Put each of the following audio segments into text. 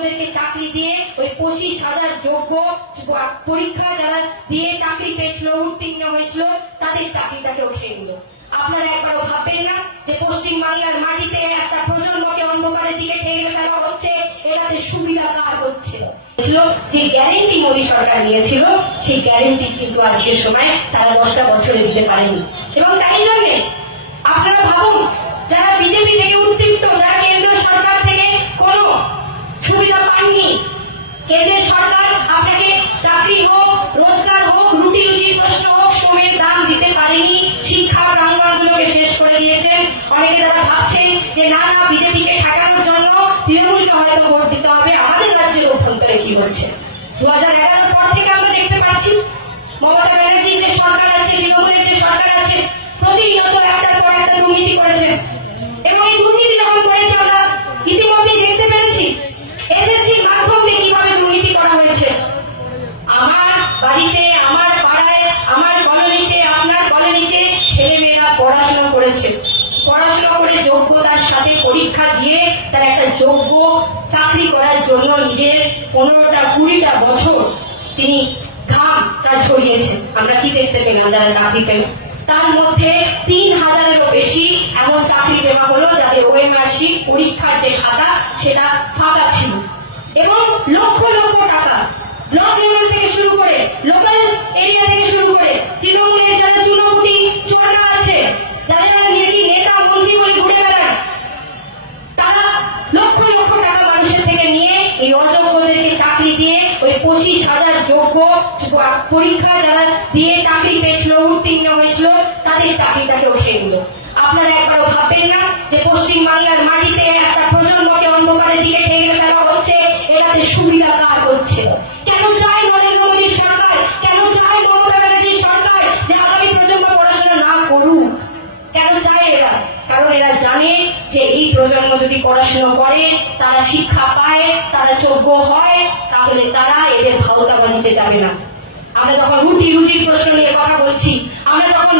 অযোগ্যদেরকে চাকরি দিয়ে ওই 25,000 যোগ্য পরীক্ষা যারা দিয়ে চাকরি পেয়েছিল, উত্তীর্ণ হয়েছিল, তাদের চাকরিটাকেও খেয়ে নিল। আপনারা একবারও ভাববেন না যে পশ্চিম বাংলার মাটিতে একটা প্রজন্মকে অন্ধকারের দিকে ঠেলে ফেলা হচ্ছে, এটাতে সুবিধা কার হচ্ছিল? যে গ্যারেন্টি মোদী সরকার নিয়েছিল, সেই গ্যারেন্টি কিন্তু আজকের সময় তারা 10টা বছরে দিতে পারেনি। এবং তাই জন্যে আপনারা ভাবুন, যারা বিজেপি থেকে উত্তীর্ণ, যারা কেন্দ্র সরকার থেকে কোনো সুবিধা পাননি, কেন্দ্রের সরকার আপনাকে চাকরি হোক, রোজগার হোক, রুটি রুজির প্রশ্ন হোক, শ্রমের দাম দিতে পারেনি, শিক্ষা প্রাঙ্গণগুলোকে শেষ করে দিয়েছেন। অনেকে যারা ভাবছেন যে না না বিজেপিকে ঠেকানোর জন্য তৃণমূলকে হয়তো ভোট দিতে হবে, আমাদের রাজ্যের অভ্যন্তরে কি হচ্ছে 2011 পর থেকে আমরা দেখতে পাচ্ছি মমতা ব্যানার্জির যে সরকার আছে, তৃণমূলের যে সরকার আছে, প্রতিনিয়ত একটার পর একটা দুর্নীতি করেছেন। এবং এই দুর্নীতি যখন করেছে আমরা ইতিমধ্যে দেখতে পেরেছি এসএসসির মাধ্যমে কিভাবে দুর্নীতি করা হয়েছে। আমার বাড়িতে, আমার পাড়ায়, আমার কলোনিতে, আপনার কলোনিতে ছেলেমেয়েরা পড়াশোনা করেছে, পড়াশোনা করে যোগ্যতার সাথে পরীক্ষা দিয়ে তার একটা যোগ্য চাকরি করার জন্য নিজের 15টা 20টা বছর তিনি ঘাম তার ছড়িয়েছে। আমরা কি দেখতে পেলাম? যারা চাকরি পেল তার মধ্যে 3000-এরও বেশি এমন চাকরি দেওয়া হলো যাদের ওএমআরশিট পরীক্ষার যে খাতা সেটা ফাঁকা ছিল। এবং লক্ষ লক্ষ টাকা ব্লক লেভেল থেকে শুরু করে, লোকাল এরিয়া থেকে শুরু করে, তৃণমূলের যারা চুনোপুটি চোররা আছে, যারা নেতা মন্ত্রী বলে ঘুরে বেড়ায়, তারা লক্ষ লক্ষ টাকা মানুষের থেকে নিয়ে এই অযোগ্যদেরকে চাকরি দিয়ে ওই 25,000 যোগ্য পরীক্ষা যারা দিয়ে চাকরি পেয়েছিল, উত্তীর্ণ হয়েছিল, তাদের চাকরিটাকেও খেয়ে নিল। আপনারা একবারও ভাববেন না যে পশ্চিম বাংলার মাটিতে একটা প্রজন্মকে অন্ধকারের দিকে ঠেলে ফেলা হচ্ছে, এটাতে সুবিধা কার হচ্ছে? কেন চায় নরেন্দ্র মোদী সরকার, কেন চায় মমতা ব্যানার্জির সরকার যে আগামী প্রজন্ম পড়াশোনা না করুক? কেন চায় এরা? কারণ এরা জানে যে এই প্রজন্ম যদি পড়াশোনা করে, তারা শিক্ষা পায়, তারা যোগ্য হয়, তাহলে তারা এদের ভাওতাবাজিতে যাবে না। আমরা যখন রুটি রুজির প্রশ্ন নিয়ে কথা বলছি, আমরা যখন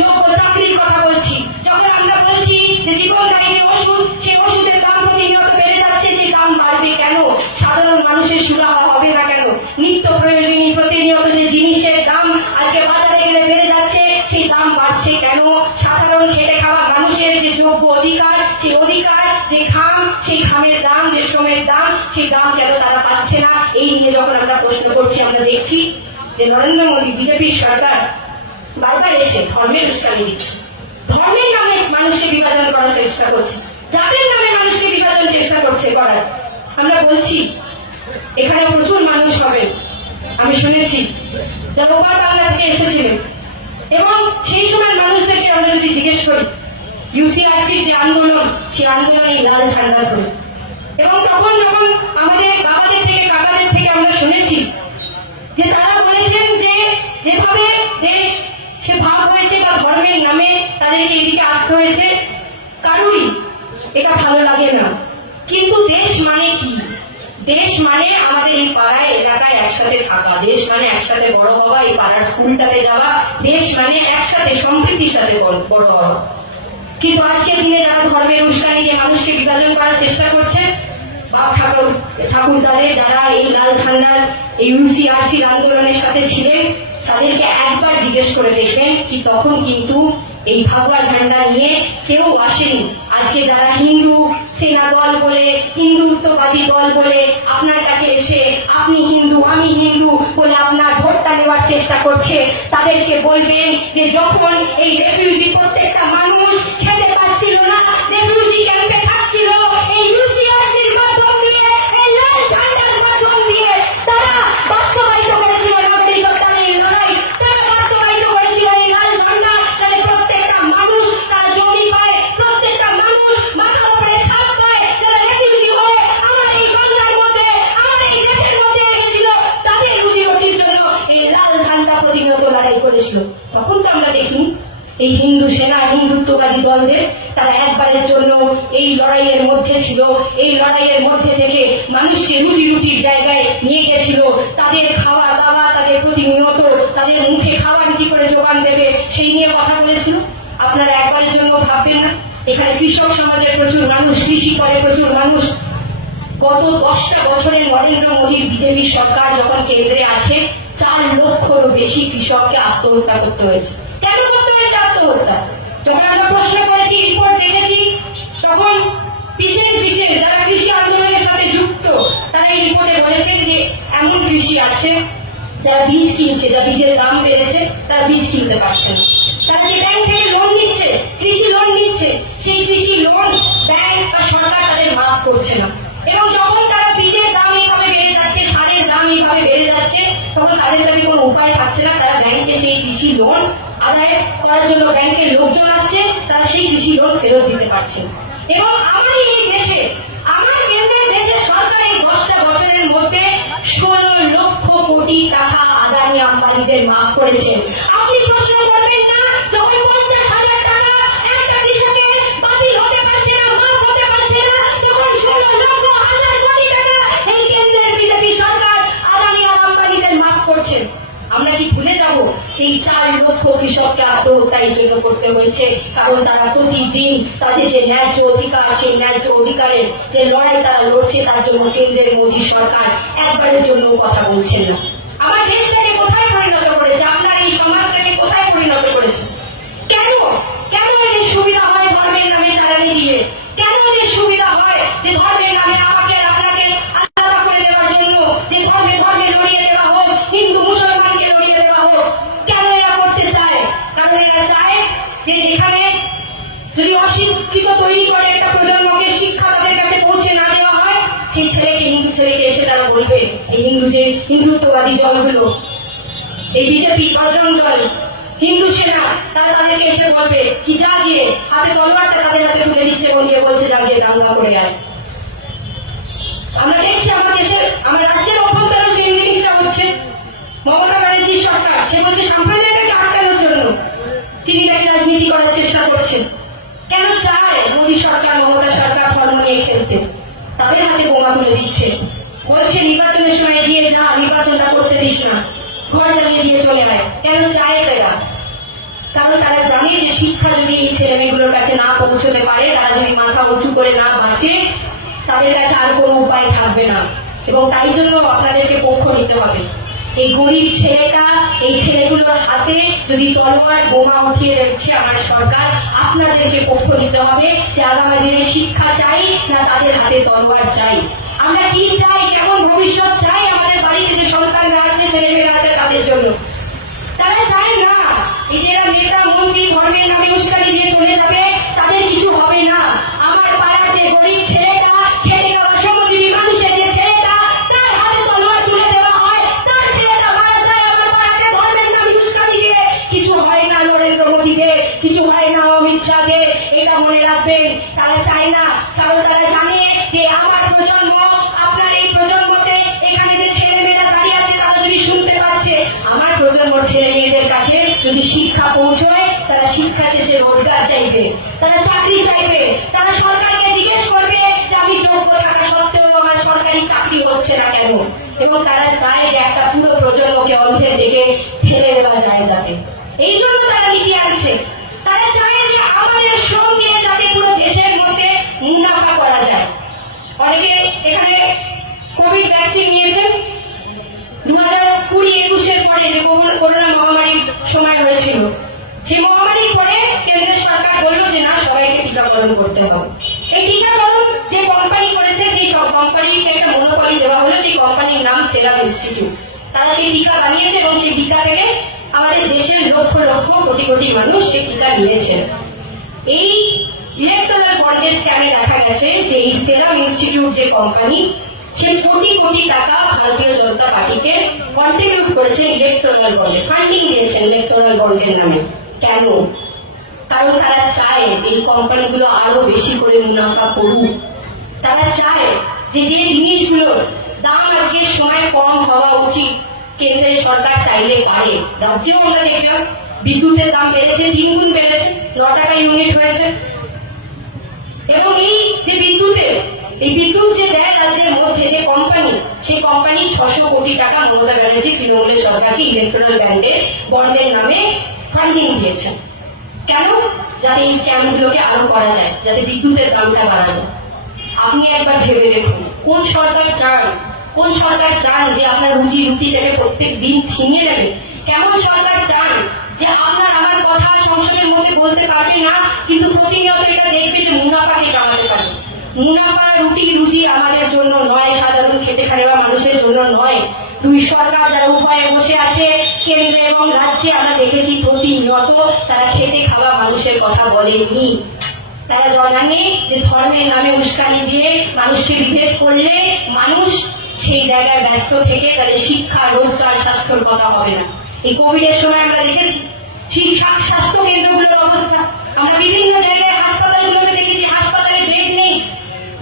যোগ্য চাকরির কথা বলছি, যখন আমরা বলছি যে জীবনদায়ী যে ওষুধ, সেই ওষুধের দাম প্রতিনিয়ত বেড়ে যাচ্ছে, সেই দাম বাড়বে কেন? সাধারণ মানুষের সুরাহা হবে না কেন? নিত্য প্রয়োজনীয় প্রতিনিয়ত যে জিনিসের দাম আজকে বাজারে গেলে বেড়ে যাচ্ছে, সেই দাম বাড়ছে কেন? সাধারণ খেটে খাওয়া মানুষের যে যোগ্য অধিকার, সেই অধিকার, যে ঘাম, সেই ঘামের দাম, যে শ্রমের দাম, সেই দাম কেন তারা পাচ্ছে না? এই নিয়ে যখন আমরা প্রশ্ন করছি, আমরা দেখছি যে নরেন্দ্র মোদী বিজেপির সরকার বারবার এসে ধর্মের উস্কানি দিচ্ছে, ধর্মের নামে মানুষকে বিভাজন করার চেষ্টা করছে, জাতির নামে মানুষকে বিভাজন চেষ্টা করছে করার। আমরা বলছি এখানে প্রচুর মানুষ হবে, আমি শুনেছি যারা ওপার বাংলা থেকে এসেছিলেন, এবং সেই সময় মানুষদেরকে আমরা যদি জিজ্ঞেস করি ইউসিআরসির যে আন্দোলন, সেই আন্দোলনে লাল ঝান্ডা ধরে, এবং তখন যখন আমাদের বাবাদের থেকে কাকাদের থেকে আমরা শুনেছি যে তারা বলেছেন যে যেভাবে দেশ সে ভাগ হয়েছে বা ধর্মের নামে তাদেরকে এদিকে আসতে হয়েছে, কারুরই এটা ভালো লাগে না। কিন্তু দেশ মানে কি? দেশ মানে আমাদের এই পাড়ায় এলাকায় একসাথে থাকা, দেশ মানে একসাথে বড় হওয়া, এই পাড়ার স্কুলটাতে যাওয়া, দেশ মানে একসাথে সম্প্রীতির সাথে বড় হওয়া। কিন্তু আজকের দিনে যারা ধর্মের উস্কানি দিয়ে মানুষকে বিভাজন করার চেষ্টা করছে, বাপ ঠাকুরদারে যারা এই লাল ঝান্ডার এই ইউসিআরসির আন্দোলনের সাথে ছিলেন, তাদেরকে একবার জিজ্ঞেস করে দেখবেন কি তখন কিন্তু এই ভাগা ঝান্ডা নিয়ে কেউ আসেনি। আজকে যারা হিন্দু সেনা দল বলে, হিন্দুত্ববাদী দল বলে আপনার কাছে এসে আপনি হিন্দু আমি হিন্দু বলে আপনার ভোটটা নেওয়ার চেষ্টা করছে, তাদেরকে বলবেন যে যখন এই রেফিউজি প্রত্যেকটা মানুষ খেতে পারছিল না, রেফিউজি ক্যাম্পে থাকছিল, এই ইউসিআরসির মাধ্যম দিয়ে, এই লাল ঝান্ডার মাধ্যম দিয়ে তারা বাস্তবায়িত করেছিল নাগরিকত্বের লড়াই, তারা বাস্তবায়িত করেছিল এই লাল ঝান্ডা, তাহলে প্রত্যেকটা মানুষ তারা জমি পায়, প্রত্যেকটা মানুষ মাথার উপরে ছাদ পায়, যারা রেফিউজি হয়ে আমার এই বাংলার মধ্যে, আমার এই দেশের মধ্যে এসেছিল, তাদের রুজি রুটির জন্য এই লাল ঝান্ডা প্রতিনিয়ত লড়াই করেছিল। তখন তো আমরা দেখিনি এই হিন্দু সেনা, হিন্দুত্ববাদী দলদের, তারা একবারের জন্য এই লড়াইয়ের মধ্যে ছিল, এই লড়াইয়ের মধ্যে থেকে মানুষকে রুজি রুটির জায়গায় নিয়ে গেছিল, তাদের খাওয়া দাওয়া, তাদের প্রতিনিয়ত তাদের মুখে খাবার কি করে যোগান দেবে সেই নিয়ে কথা বলেছিল। আপনারা একবারের জন্য ভাববেন না এখানে কৃষক সমাজের প্রচুর মানুষ, কৃষি করে প্রচুর মানুষ, গত 10টা বছরের নরেন্দ্র মোদীর বিজেপি সরকার যখন কেন্দ্রে আছে 4 লক্ষেরও বেশি কৃষককে আত্মহত্যা করতে হয়েছে। কেন করতে হয়েছে আত্মহত্যা? যখন আমরা প্রশ্ন করেছি, রিপোর্ট দেখেছি, তখন বিশেষ যারা কৃষি আন্দোলনের সাথে যুক্ত তারা এই রিপোর্টে বলেছেন যে এমন কৃষি আছে যারা বীজ কিনছে, যা বীজের দাম বেড়েছে তারা বীজ কিনতে পারছে না। তারা যে ব্যাংক থেকে লোন নিচ্ছে, কৃষি লোন নিচ্ছে, সেই কৃষি লোন ব্যাংক বা সরকার তাদের মাফ করছে না। এবং যখন তারা বীজের দাম এইভাবে বেড়ে যাচ্ছে, সারের দাম এইভাবে বেড়ে যাচ্ছে, তখন তাদের কাছে কোনো উপায় থাকছে না। তারা ব্যাংকে সেই কৃষি লোন আদায় করার জন্য ব্যাংকের লোকজন আসছে, তারা সেই কৃষি লোন ফেরত দিতে পারছে। এবং আমার এই দেশে, আমার কেন্দ্রের দেশে সরকার এই 10টা বছরের মধ্যে 16 লক্ষ কোটি টাকা আদানি আম্বানিদের মাফ করেছে। আপনি প্রশ্ন করবেন না, যখন 50,000 টাকা একটা কৃষকের বাতিল হতে পারছে না, মাফ হতে পারছে না, তখন 16 লক্ষ হাজার কোটি টাকা এই কেন্দ্রের বিজেপি সরকার আদানি আম্বানিদের মাফ করছে। আমরা কি ভুলে যাব সেই 4 লক্ষ কৃষককে আত্মহত্যা এই জন্য করতে হয়েছে? কারণ তারা প্রতিদিন তাদের যে ন্যায্য অধিকার, সেই ন্যায্য অধিকারের যে লড়াই তারা লড়ছে, তার জন্য কেন্দ্রের মোদী সরকার একবারের জন্য কথা বলছেন না। আমার দেশটাকে কোথায় পরিণত করেছে? আপনার এই সমাজটাকে কোথায় পরিণত করেছে? কেন এদের সুবিধা হয় ধর্মের নামে জ্বালানি দিয়ে? কেন এদের সুবিধা হয় যে ধর্মের নামে আমাকে আপনাকে আলাদা করে দেওয়ার জন্য, যে ধর্মে লড়িয়ে দেওয়া হোক, হিন্দু মুসলমানকে লড়িয়ে দেওয়া হোক? কেন এরা করতে চায়? কারণ এরা চায় যে যেখানে যদি অশিক্ষিত তৈরি করে একটা প্রজন্মকে, শিক্ষা তাদের কাছে পৌঁছে না দেওয়া হয়, সেই ছেলেকে, হিন্দু ছেলেকে এসে তারা বলবে, এই হিন্দুত্ববাদী দলগুলো, এই বিজেপি, বজরং দল, হিন্দু সেনা, তারা তাদেরকে এসে বলবে কি যা গিয়ে হাতে তলোয়ারটা তাদের হাতে তুলে দিচ্ছে, বলিয়ে বলছে যা গিয়ে দাঙ্গা করে আয়। আমরা দেখছি আমার রাজ্যের অভ্যন্তরে যে জিনিসটা হচ্ছে, মমতা ব্যানার্জির সরকার, সে বলছে সাম্প্রদায়িককে আটকানোর জন্য তিনি নাকি রাজনীতি করার চেষ্টা করছেন। কেন চায় মোদী সরকার, মমতা সরকার ধর্ম নিয়ে খেলতে? তাদের হাতে বোমা তুলে দিচ্ছে, বলছে নির্বাচনের সময় গিয়ে যা, নির্বাচনটা করতে দিস না, ঘর জ্বালিয়ে দিয়ে চলে আয়। কেন চায় তারা? কারণ তারা জানে যে শিক্ষা যদি এই ছেলে মেয়েগুলোর কাছে না পৌঁছতে পারে, তারা যদি মাথা উঁচু করে না বাঁচে, তাদের কাছে আর কোনো উপায় থাকবে না। এবং তাই জন্য আপনাদেরকে পক্ষ নিতে হবে। এই গরিব ছেলেটা, এই ছেলেগুলোর হাতে যদি তলোয়ার বোমা উঠিয়ে দিচ্ছে আমার সরকার, আপনাদেরকে পক্ষ নিতে হবে যে আগামী দিনে শিক্ষা চাই না তাদের হাতে তলোয়ার চাই? আমরা কি চাই, কেমন ভবিষ্যৎ চাই আমাদের বাড়িতে যে সন্তানরা আছে, ছেলেমেয়েরা আছে, তাদের জন্য? তারা চায় না এই যে নেতা মন্ত্রী ধর্মের নামে উস্কানি দিয়ে চলে যাবে, তাদের কিছু হবে না। আমার পাড়া যে গরিব ছেলেটা, খেটে খাওয়া শ্রমজীবী মানুষের যে ছেলেটা, তার হাতে তলোয়ার তুলে দেওয়া হয়, তার ছেলেটা মারা যায় আমার পাড়াতে ধর্মের নামে উস্কানি দিয়ে। কিছু হয় না নরেন্দ্র মোদীকে, কিছু হয় না অমিত শাহকে, এটা মনে রাখবেন। তারা চায় না, কারণ তারা জানে যে আমার প্রজন্ম, আপনার এই প্রজন্মতে এখানে যে ছেলে মেয়েরা দাঁড়িয়ে আছে, তারা যদি শুনতে পাচ্ছে আমার প্রজন্মর ছেলে মেয়েদের কাছে যদি শিক্ষা পৌঁছয়, তারা শিক্ষা শেষে রোজগার চাইবে, তারা চাকরি চাইবে, তারা সরকারকে জিজ্ঞেস করবে যে আমি যোগ্য থাকা সত্ত্বেও আমার সরকারি চাকরি হচ্ছে না কেন? এবং তারা চায় যে একটা পুরো প্রজন্মকে অন্ধের দিকে ফেলে দেওয়া যায় যাতে। এই জন্য তারা নীতি আনছে। তারা চায় যে আমাদের শ্রম দিয়ে যাতে পুরো দেশের মধ্যে মুনাফা করা যায়। অনেকে এখানে কোভিড ভ্যাকসিন নিয়েছেন, 2020-21 পরে যে করোনা মহামারীর সময় হয়েছিল, সেই মহামারীর পরে কেন্দ্রের সরকার বললো যে না, সবাইকে টিকাকরণ করতে হবে। এই টিকাকরণ যে কোম্পানি করেছে, সেই সব কোম্পানিকে একটা মনোপলি দেওয়া হলো। সেই কোম্পানির নাম সেরাম ইনস্টিটিউট। তারা সেই টিকা বানিয়েছে এবং সেই টিকা থেকে আমাদের দেশের লক্ষ লক্ষ কোটি কোটি মানুষ সেই টিকা নিয়েছে। এই ইলেকট্রাল বন্ডের স্ক্যামে দেখা গেছে যে এই সেরাম ইনস্টিটিউট যে কোম্পানি, সে কোটি কোটি টাকা ভারতীয় জনতা পার্টিকে কন্ট্রিবিউট করেছে ইলেকট্রাল বন্ডে, ফান্ডিং দিয়েছে ইলেকট্রাল বন্ডের নামে। কেন? কারণ তারা চায় যে এই কোম্পানিগুলো আরো বেশি করে মুনাফা করুক। তারা চায় যে যে জিনিসগুলোর দাম আজকের সময় কম হওয়া উচিত, কেন্দ্রের সরকার চাইলে পারে। রাজ্যেও আমরা দেখলাম বিদ্যুতের দাম বেড়েছে, 3 গুণ বেড়েছে, 9 টাকা ইউনিট হয়েছে। এবং এই যে বিদ্যুৎ যে দেয় রাজ্যের মধ্যে যে কোম্পানি, সেই কোম্পানি 600 কোটি টাকা মমতা ব্যানার্জি তৃণমূলের সরকারকে ইলেকট্রাল বন্ডের নামে ফান্ডিং দিয়েছে। কেন? যাতে এই স্ক্যামগুলোকে আরো করা যায়, যাতে বিদ্যুতের দামটা বাড়ানো। আপনি একবার ভেবে দেখুন, কোন সরকার চান? কোন সরকার চান যে আপনার রুজি রুটিটাকে প্রত্যেক দিন ছিনিয়ে নেবে? কেমন সরকার চান যে আপনার আমার কথা সংসদের মধ্যে বলতে পারবে না, কিন্তু প্রতিনিয়ত এটা দেখবে যে মুনাফাকে কামাতে পারবে? মুনাফা রুটি রুজি আমাদের জন্য নয়, সাধারণ খেটে খাওয়া মানুষের জন্য নয়। দুই সরকার যারা উপায়ে বসে আছে কেন্দ্রে এবং রাজ্যে, আমরা দেখেছি প্রতিনিয়ত তারা খেটে খাওয়া মানুষের কথা বলেনি। তারা জানাননি যে ধর্মের নামে উস্কানি দিয়ে মানুষকে বিভেদ করলে মানুষ সেই জায়গায় ব্যস্ত থেকে তাদের শিক্ষা, রোজগার, স্বাস্থ্যের কথা হবে না। এই কোভিড এর সময় আমরা দেখেছি শিক্ষা, স্বাস্থ্য কেন্দ্রগুলোর অবস্থা। আমরা বিভিন্ন জায়গায় হাসপাতালগুলোতে দেখেছি হাসপাতালে বেড নেই,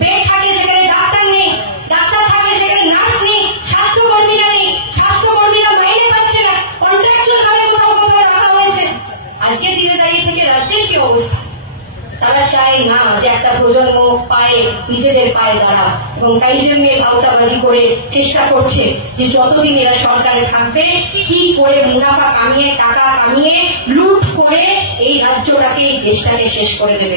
বেড থাকে সেখানে ডাক্তার নেই, ডাক্তার থাকে সেখানে নার্স নেই, স্বাস্থ্যকর্মীরা নেই, স্বাস্থ্যকর্মীরা মাইনে পাচ্ছে না, কন্ট্রাকচুয়াল ভাবে কোথাও কোথাও রাখা হয়েছে। আজকের দিনে দাঁড়িয়ে থেকে রাজ্যের কি অবস্থা? তারা চায় না যে একটা প্রজন্ম পায়ে নিজেদের পায়ে দাঁড়া, এবং তাই জন্য ভাওতাবাজি করে চেষ্টা করছে যে যতদিন এরা সরকারে থাকবে কি করে মুনাফা কামিয়ে, টাকা কামিয়ে, লুট করে এই রাজ্যটাকে, এই দেশটাকে শেষ করে দেবে।